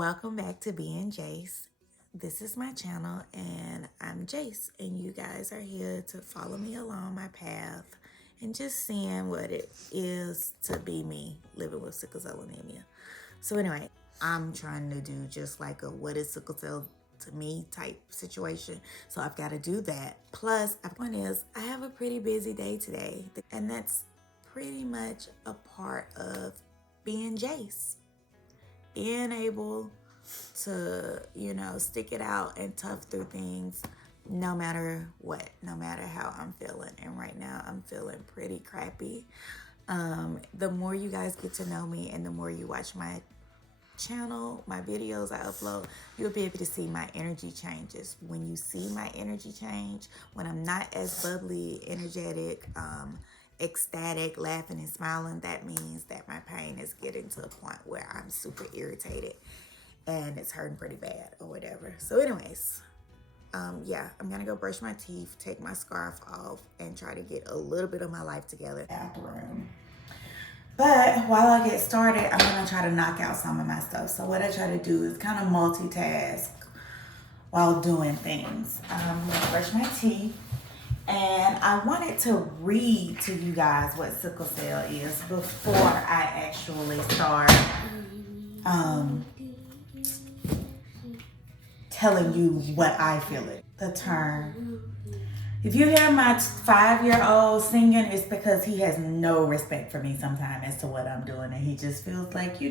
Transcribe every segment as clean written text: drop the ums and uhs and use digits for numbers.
Welcome back to Being Jace. This is my channel and I'm Jace, and you guys are here to follow me along my path and just seeing what it is to be me living with sickle cell anemia. So anyway, I'm trying to do just like a what is sickle cell to me type situation. So I've got to do that. Plus, one is I have a pretty busy day today, and that's pretty much a part of being Jace. Being able to, stick it out and tough through things no matter what, no matter how I'm feeling. And right now I'm feeling pretty crappy. The more you guys get to know me and the more you watch my channel, my videos I upload, you'll be able to see my energy changes. When you see my energy change, when I'm not as bubbly, energetic, ecstatic, laughing and smiling, that means that my pain is getting to a point where I'm super irritated and it's hurting pretty bad or whatever. So anyways, yeah, I'm gonna go brush my teeth, take my scarf off, and try to get a little bit of my life together. Bathroom. But while I get started, I'm gonna try to knock out some of my stuff. So what I try to do is kind of multitask while doing things. I'm gonna brush my teeth. And I wanted to read to you guys what sickle cell is before I actually start telling you what I feel it. The term. If you hear my 5-year-old singing, it's because he has no respect for me sometimes as to what I'm doing. And he just feels like, you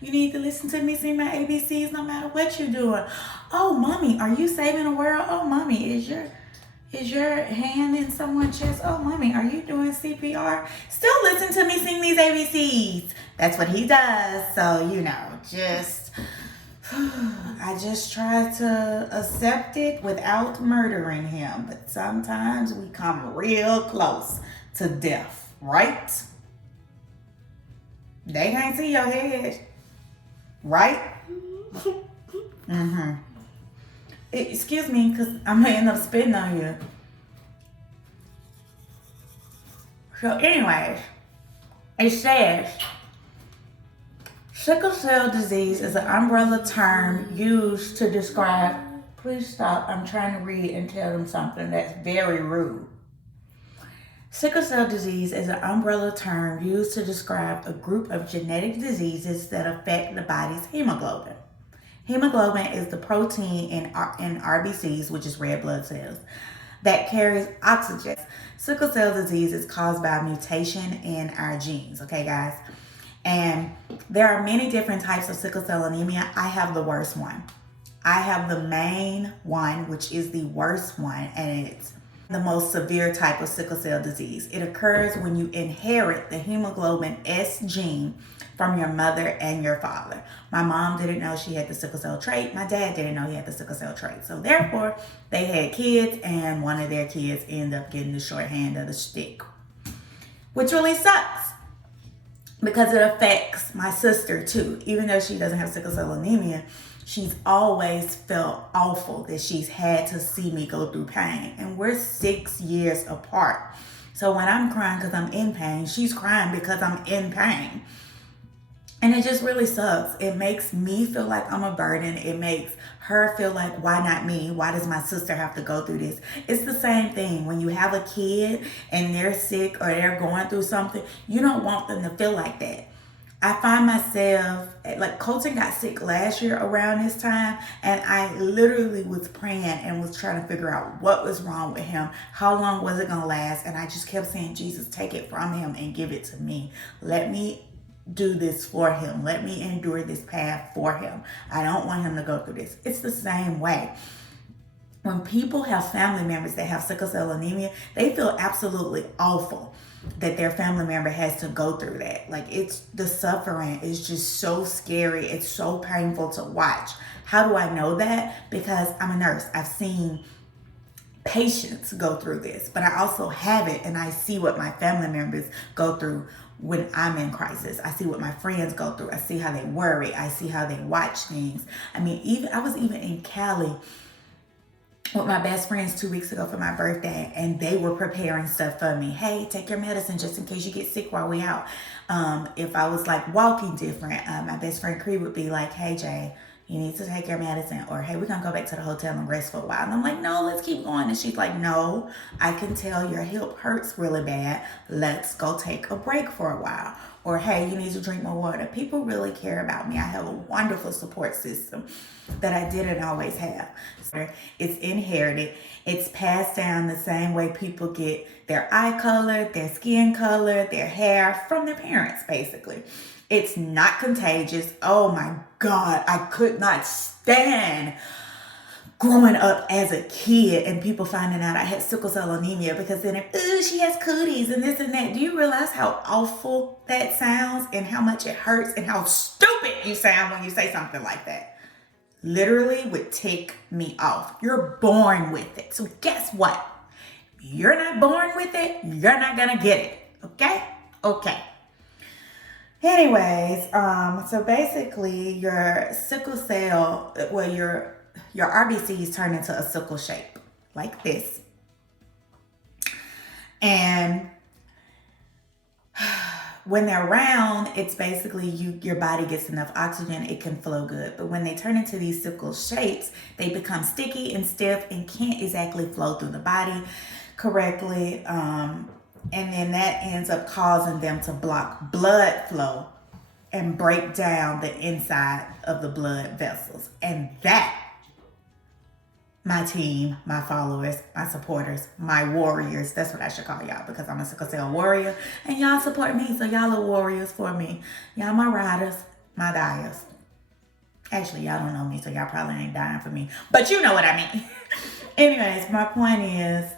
need to listen to me sing my ABCs no matter what you're doing. Oh, mommy, are you saving the world? Oh, mommy, is your hand in someone's chest? Oh, mommy, are you doing CPR? Still listen to me sing these ABCs. That's what he does. So, I just try to accept it without murdering him. But sometimes we come real close to death, right? They can't see your head, right? Mm-hmm. Excuse me, because I'm going to end up spitting on you. So anyways, it says, sickle cell disease is an umbrella term used to describe... Please stop. I'm trying to read and tell them something that's very rude. Sickle cell disease is an umbrella term used to describe a group of genetic diseases that affect the body's hemoglobin. Hemoglobin is the protein in RBCs, which is red blood cells, that carries oxygen. Sickle cell disease is caused by a mutation in our genes, okay, guys? And there are many different types of sickle cell anemia. I have the worst one. I have the main one, which is the worst one, and it's the most severe type of sickle cell disease. It occurs when you inherit the hemoglobin S gene from your mother and your father. My mom didn't know she had the sickle cell trait. My dad didn't know he had the sickle cell trait. So therefore, they had kids, and one of their kids ended up getting the short hand of the stick, which really sucks because it affects my sister too. Even though she doesn't have sickle cell anemia, she's always felt awful that she's had to see me go through pain. And we're 6 years apart. So when I'm crying because I'm in pain, she's crying because I'm in pain. And it just really sucks. It makes me feel like I'm a burden. It makes her feel like, why not me? Why does my sister have to go through this? It's the same thing. When you have a kid and they're sick or they're going through something, you don't want them to feel like that. I find myself, like Colton got sick last year around this time, and I literally was praying and was trying to figure out what was wrong with him. How long was it going to last? And I just kept saying, Jesus, take it from him and give it to me. Let me do this for him. Let me endure this path for him. I don't want him to go through this. It's the same way. When people have family members that have sickle cell anemia, they feel absolutely awful that their family member has to go through that. Like, it's the suffering is just so scary. It's so painful to watch. How do I know that? Because I'm a nurse. I've seen patients go through this, but I also have it, and I see what my family members go through when I'm in crisis. I see what my friends go through. I see how they worry. I see how they watch things. I mean, I was even in Cali with my best friends 2 weeks ago for my birthday, and they were preparing stuff for me. Hey, take your medicine just in case you get sick while we out. If I was like walking different, my best friend Cree would be like, hey Jay, you need to take your medicine, or hey, we're gonna go back to the hotel and rest for a while. And I'm like, no, let's keep going. And she's like, no, I can tell your hip hurts really bad. Let's go take a break for a while. Or hey, you need to drink more water. People really care about me. I have a wonderful support system that I didn't always have. So it's inherited. It's passed down the same way people get their eye color, their skin color, their hair from their parents, basically. It's not contagious. Oh my God, I could not stand growing up as a kid and people finding out I had sickle cell anemia, because then, ooh, she has cooties and this and that. Do you realize how awful that sounds and how much it hurts and how stupid you sound when you say something like that? Literally would tick me off. You're born with it. So guess what? You're not born with it. You're not gonna get it. Okay? Okay. Anyways, so basically your sickle cell, well, your RBCs turn into a sickle shape like this. And when they're round, it's basically your body gets enough oxygen, it can flow good. But when they turn into these sickle shapes, they become sticky and stiff and can't exactly flow through the body correctly. And then that ends up causing them to block blood flow and break down the inside of the blood vessels. And that, my team, my followers, my supporters, my warriors, that's what I should call y'all, because I'm a sickle cell warrior and y'all support me, so y'all are warriors for me. Y'all my riders, my dyers. Actually, y'all don't know me, so y'all probably ain't dying for me, but you know what I mean. Anyways, my point is,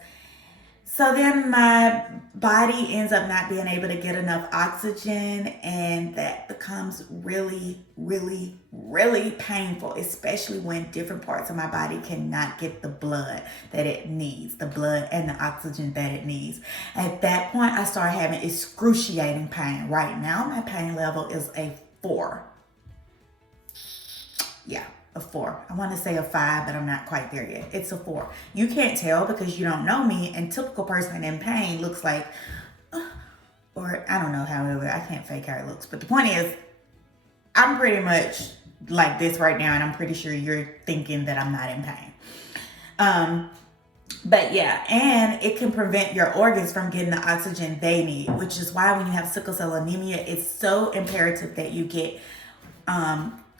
so then my body ends up not being able to get enough oxygen, and that becomes really, really, really painful, especially when different parts of my body cannot get the blood that it needs, the blood and the oxygen that it needs. At that point, I start having excruciating pain. Right now, my pain level is a 4. Yeah. A 4. I want to say a 5, but I'm not quite there yet. It's a 4. You can't tell because you don't know me, and typical person in pain looks like, or I don't know, however, I can't fake how it looks. But the point is, I'm pretty much like this right now, and I'm pretty sure you're thinking that I'm not in pain. But yeah, and it can prevent your organs from getting the oxygen they need, which is why when you have sickle cell anemia, it's so imperative that you get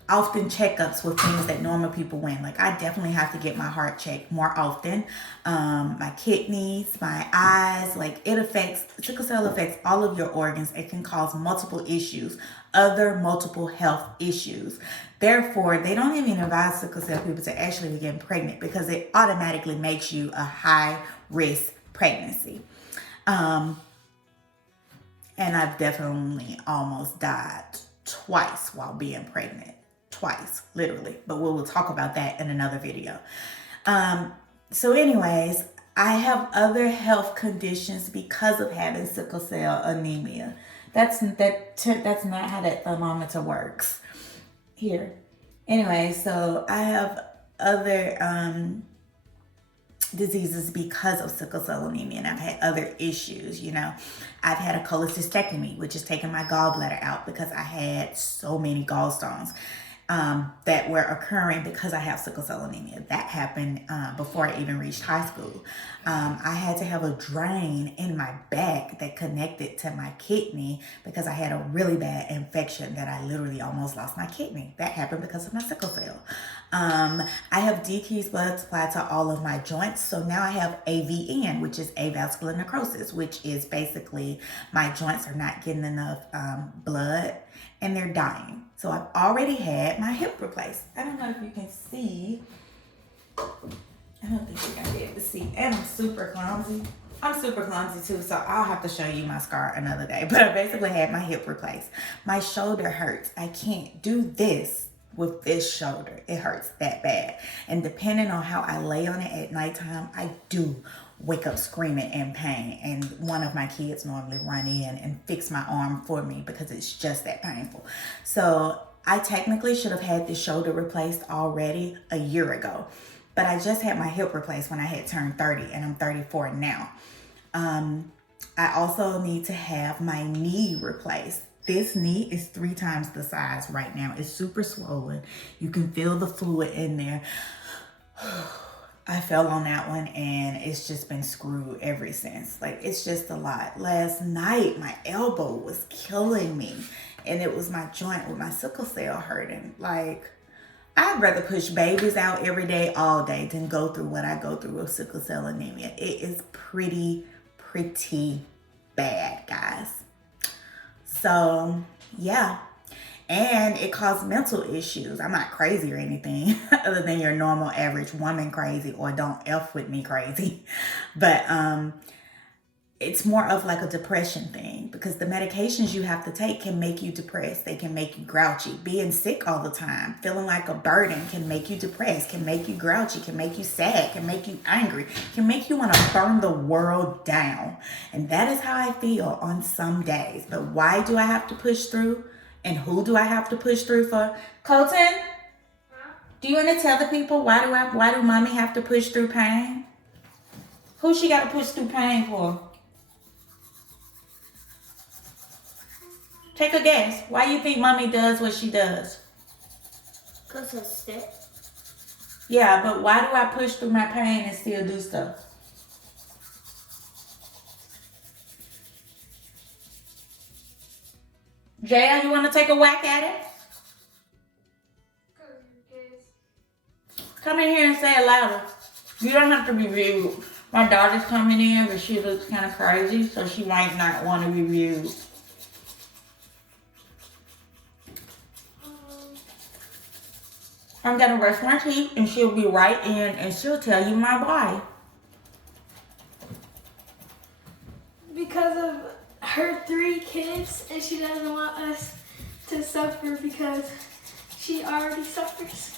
often checkups with things that normal people win. Like I definitely have to get my heart checked more often. My kidneys, my eyes, like sickle cell affects all of your organs. It can cause multiple issues, other multiple health issues. Therefore, they don't even advise sickle cell people to actually be getting pregnant, because it automatically makes you a high risk pregnancy. And I've definitely almost died twice while being pregnant. Twice, literally. But we will talk about that in another video. So anyways, I have other health conditions because of having sickle cell anemia. That's not how that thermometer works. Here. Anyway, so I have other diseases because of sickle cell anemia, and I've had other issues. I've had a cholecystectomy, which is taking my gallbladder out because I had so many gallstones that were occurring because I have sickle cell anemia. That happened before I even reached high school. I had to have a drain in my back that connected to my kidney because I had a really bad infection that I literally almost lost my kidney. That happened because of my sickle cell. I have decreased blood supply to all of my joints. So now I have AVN, which is avascular necrosis, which is basically my joints are not getting enough blood and they're dying. So I've already had my hip replaced. I don't know if you can see. I don't think you're going to be able to see. And I'm super clumsy. I'm super clumsy too, so I'll have to show you my scar another day. But I basically had my hip replaced. My shoulder hurts. I can't do this with this shoulder. It hurts that bad. And depending on how I lay on it at nighttime, I do wake up screaming in pain, and one of my kids normally run in and fix my arm for me because it's just that painful. So I technically should have had this shoulder replaced already a year ago, but I just had my hip replaced when I had turned 30, and I'm 34 now. I also need to have my knee replaced. this knee is 3 times the size right now. It's super swollen. You can feel the fluid in there. I fell on that one and it's just been screwed ever since. Like, it's just a lot. Last night, my elbow was killing me and it was my joint with my sickle cell hurting. Like, I'd rather push babies out every day, all day, than go through what I go through with sickle cell anemia. It is pretty bad, guys. So, yeah. And it caused mental issues. I'm not crazy or anything other than your normal average woman crazy, or don't F with me crazy. But it's more of like a depression thing, because the medications you have to take can make you depressed. They can make you grouchy. Being sick all the time, feeling like a burden, can make you depressed, can make you grouchy, can make you sad, can make you angry, can make you want to burn the world down. And that is how I feel on some days. But why do I have to push through? And who do I have to push through for? Colton, do you want to tell the people why do mommy have to push through pain? Who she got to push through pain for? Take a guess. Why you think mommy does what she does? Because it's sick. Yeah, but why do I push through my pain and still do stuff? Jaya, you want to take a whack at it? Come in here and say it louder. You don't have to be rude. My daughter's coming in, but she looks kind of crazy, so she might not want to be rude. I'm gonna brush my teeth and she'll be right in and she'll tell you my why. Because of her 3 kids, and she doesn't want us to suffer because she already suffers.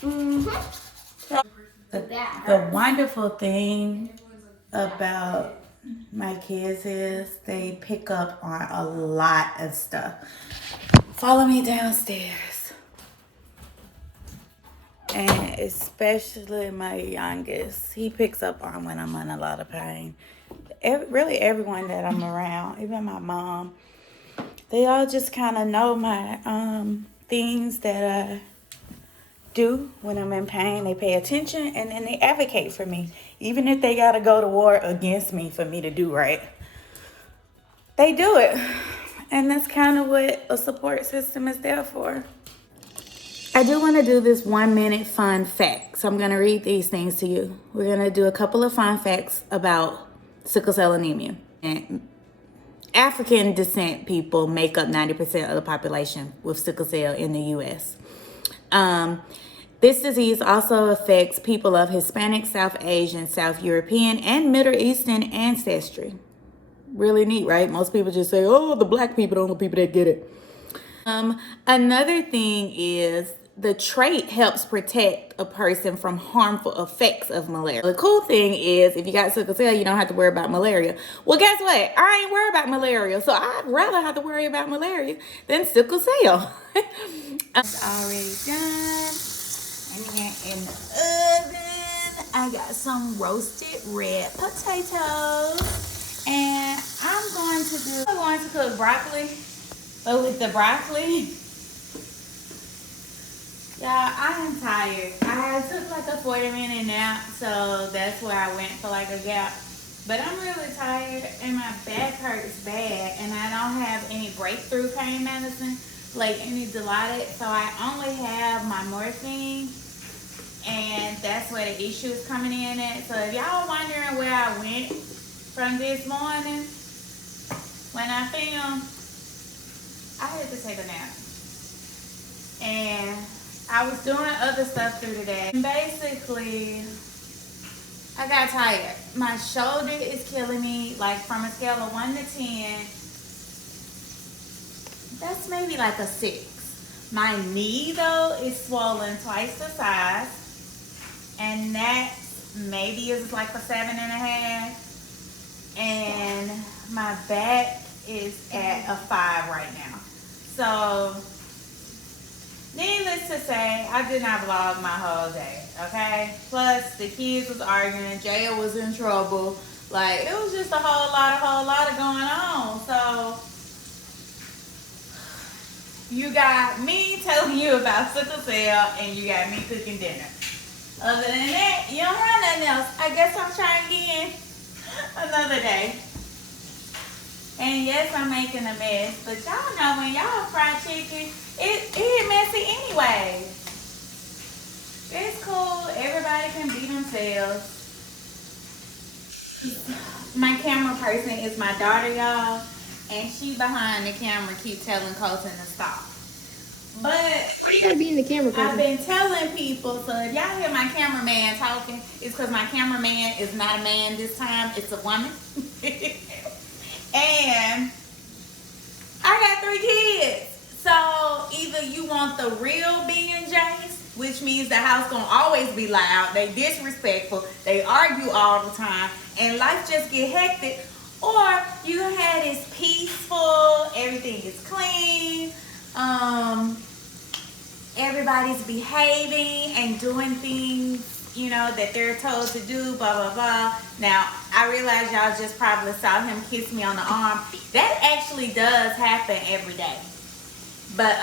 So the wonderful thing about my kids is they pick up on a lot of stuff. Follow me downstairs. And especially my youngest, he picks up on when I'm in a lot of pain. Really everyone that I'm around, even my mom, they all just kind of know my things that I do when I'm in pain. They pay attention and then they advocate for me. Even if they got to go to war against me for me to do right, they do it. And that's kind of what a support system is there for. I do want to do this 1-minute fun fact. So I'm going to read these things to you. We're going to do a couple of fun facts about sickle cell anemia. And African descent people make up 90% of the population with sickle cell in the U.S. This disease also affects people of Hispanic, South Asian, South European, and Middle Eastern ancestry. Really neat, right? Most people just say, oh, the black people, the only people that get it. Another thing is the trait helps protect a person from harmful effects of malaria. The cool thing is if you got sickle cell, you don't have to worry about malaria. Well, guess what? I ain't worried about malaria, so I'd rather have to worry about malaria than sickle cell. It's already done. And then in the oven, I got some roasted red potatoes. And I'm going to cook broccoli. But with the broccoli, y'all, I am tired. I took like a 40-minute nap, so that's where I went for like a gap. But I'm really tired and my back hurts bad, and I don't have any breakthrough pain medicine, like any Dilaudid, so I only have my morphine, and that's where the issue is coming in at. So if y'all wondering where I went from this morning when I filmed, I had to take a nap. And I was doing other stuff through the day. And basically, I got tired. My shoulder is killing me, like from a scale of 1 to 10. That's maybe like a 6. My knee though is swollen twice the size. And that maybe is like a 7.5. And my back is at a 5 right now. So, needless to say, I did not vlog my whole day, okay? Plus, the kids was arguing, Jaya was in trouble. Like, it was just a whole lot going You got me telling you about sickle cell, and you got me cooking dinner. Other than that, you don't have nothing else. I guess I'm trying again another day. And yes, I'm making a mess, but y'all know when y'all fry chicken, it messy anyway. It's cool. Everybody can be themselves. My camera person is my daughter, y'all, and she behind the camera keep telling Colton to stop. But Why you gotta be in the camera? I've been telling people, so if y'all hear my cameraman talking, it's because my cameraman is not a man this time, it's a woman. And I got 3 kids. So either you want the real B&Js, which means the house gonna always be loud, they disrespectful, they argue all the time, and life just get hectic, or you gonna have this peaceful, everything is clean, everybody's behaving and doing things, you know, that they're told to do, blah, blah, blah. Now, I realize y'all just probably saw him kiss me on the arm. That actually does happen every day. But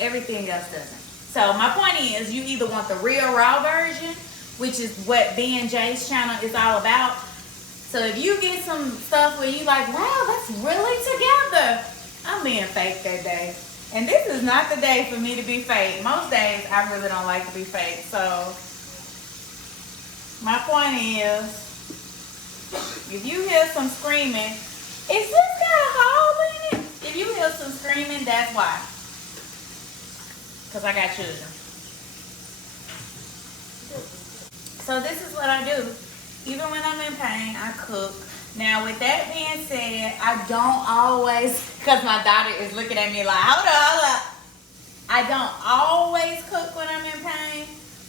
everything else doesn't. So my point is, you either want the real raw version, which is what B&J's channel is all about. So if you get some stuff where you like, wow, that's really together, I'm being fake that day. And this is not the day for me to be fake. Most days I really don't like to be fake. So my point is, if you hear some screaming, is this got a hole in it? If you hear some screaming, that's why. Because I got children. So this is what I do. Even when I'm in pain, I cook. Now, with that being said, I don't always, because my daughter is looking at me like, hold up. I don't always cook when I'm in pain.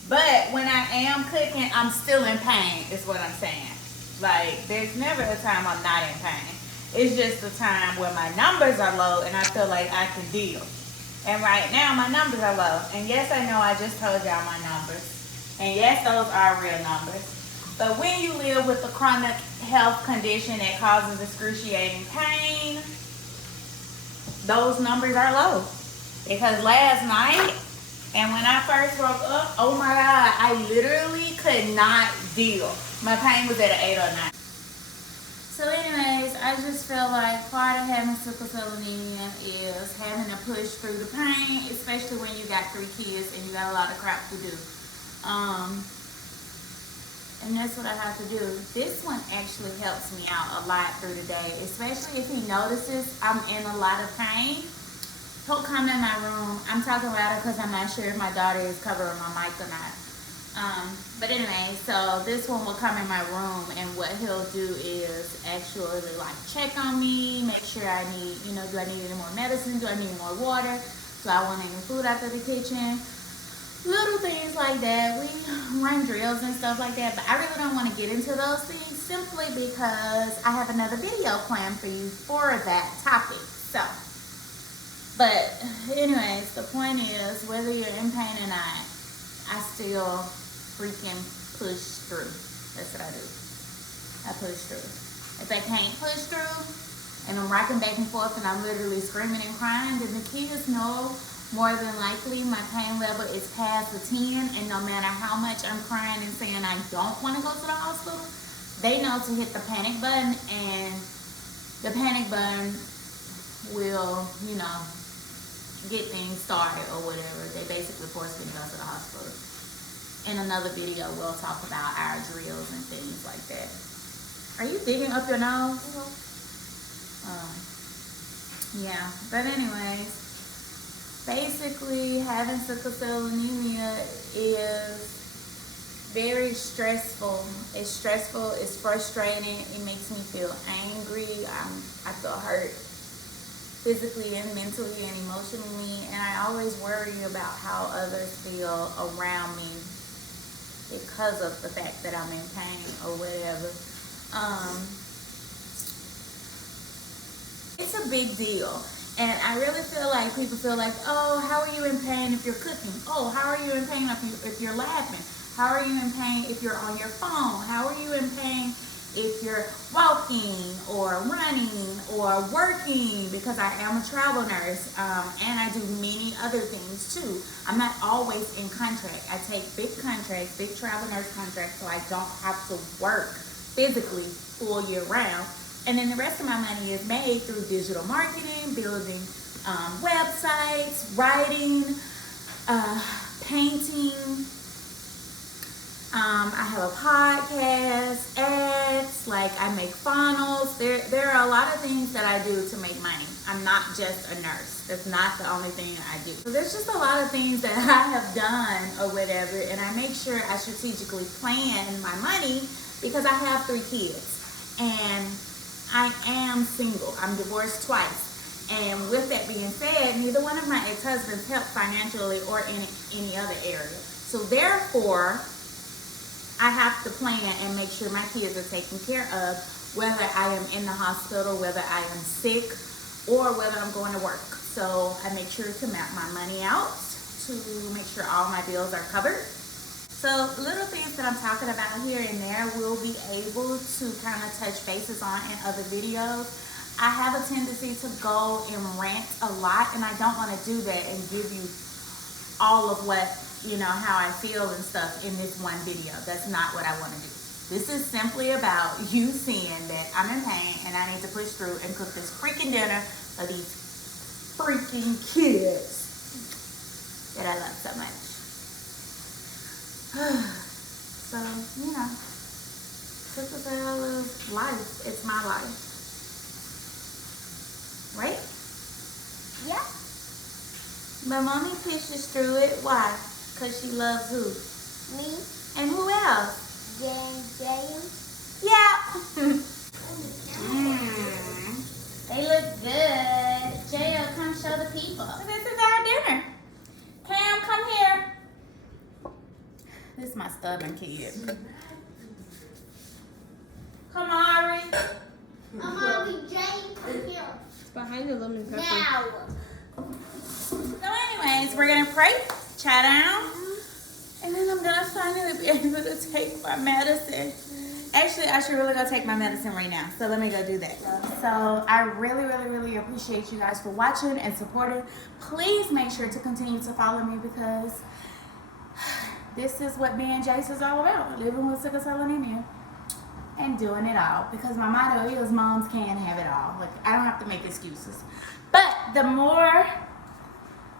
But when I am cooking, I'm still in pain, is what I'm saying. Like, there's never a time I'm not in pain. It's just a time where my numbers are low and I feel like I can deal. And right now, my numbers are low. And yes, I know I just told y'all my numbers. And yes, those are real numbers. But when you live with a chronic health condition that causes excruciating pain, those numbers are low. Because last night, and when I first woke up, oh my God, I literally could not deal. My pain was at an 8 or 9. So anyways, I just feel like part of having sickle cell anemia is having to push through the pain, especially when you got 3 kids and you got a lot of crap to do. And that's what I have to do. This one actually helps me out a lot through the day, especially if he notices I'm in a lot of pain. He'll come in my room. I'm talking louder because I'm not sure if my daughter is covering my mic or not. But anyway, so this one will come in my room, and what he'll do is actually like check on me, make sure I need, you know, do I need any more medicine? Do I need more water? Do I want any food out of the kitchen? Little things like that. We run drills and stuff like that, but I really don't want to get into those things simply because I have another video planned for you for that topic. So, but anyways, the point is, whether you're in pain or not, I still freaking push through. That's what I do. I push through. If I can't push through and I'm rocking back and forth and I'm literally screaming and crying, then the kids know more than likely my pain level is past the 10, and no matter how much I'm crying and saying I don't want to go to the hospital, they know to hit the panic button, and the panic button will, you know, get things started or whatever. They basically force me to go to the hospital. In another video, we'll talk about our drills and things like that. Are you digging up your nose? Yeah, but anyways, basically having sickle cell anemia is very stressful. It's stressful, it's frustrating, it makes me feel angry, I feel hurt physically and mentally and emotionally, and I always worry about how others feel around me because of the fact that I'm in pain or whatever. It's a big deal. And I really feel like people feel like, oh, how are you in pain if you're cooking? Oh, how are you in pain if you're laughing? How are you in pain if you're on your phone? How are you in pain if you're walking or running or working, because I am a travel nurse, and I do many other things too. I'm not always in contract. I take big contracts, big travel nurse contracts, so I don't have to work physically full year round. And then the rest of my money is made through digital marketing, building websites, writing, painting. I have a podcast, ads, like I make funnels. There are a lot of things that I do to make money. I'm not just a nurse. That's not the only thing I do. So there's just a lot of things that I have done or whatever, and I make sure I strategically plan my money because I have 3 kids and I am single. I'm divorced twice. And with that being said, neither one of my ex-husbands help financially or in any other area. So therefore, I have to plan and make sure my kids are taken care of, whether I am in the hospital, whether I am sick, or whether I'm going to work. So I make sure to map my money out to make sure all my bills are covered. So little things that I'm talking about here and there will be able to kind of touch bases on in other videos. I have a tendency to go and rant a lot, and I don't want to do that and give you all of what, you know, how I feel and stuff in this one video. That's not what I want to do. This is simply about you seeing that I'm in pain and I need to push through and cook this freaking dinner for these freaking kids that I love so much. So, you know, this is how I live life. It's my life. Right? Yeah. But mommy pushes through it. Why? Because she loves who? Me. And who else? James. Yeah. They look good. J.O., come show the people. This is our dinner. Cam, come here. This is my stubborn kid. Come, Ari. Mommy, James, come here. It's behind the lemon pepper. Now. So anyways, we're going to pray, chat down, and then I'm going to finally be able to take my medicine. Actually, I should really go take my medicine right now. So let me go do that. So I really, really, really appreciate you guys for watching and supporting. Please make sure to continue to follow me because this is what being Jace is all about. Living with sickle cell anemia and doing it all. Because my motto is moms can have it all. Like, I don't have to make excuses. But the more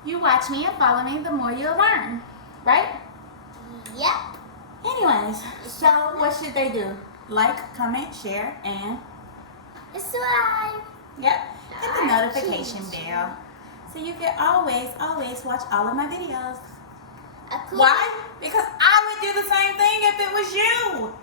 you watch me and follow me, the more you'll learn. Right? Yep. Anyways, so what should they do? Like, comment, share, and Subscribe. yep, hit the notification bell so you can always watch all of my videos. Why? Because I would do the same thing if it was you.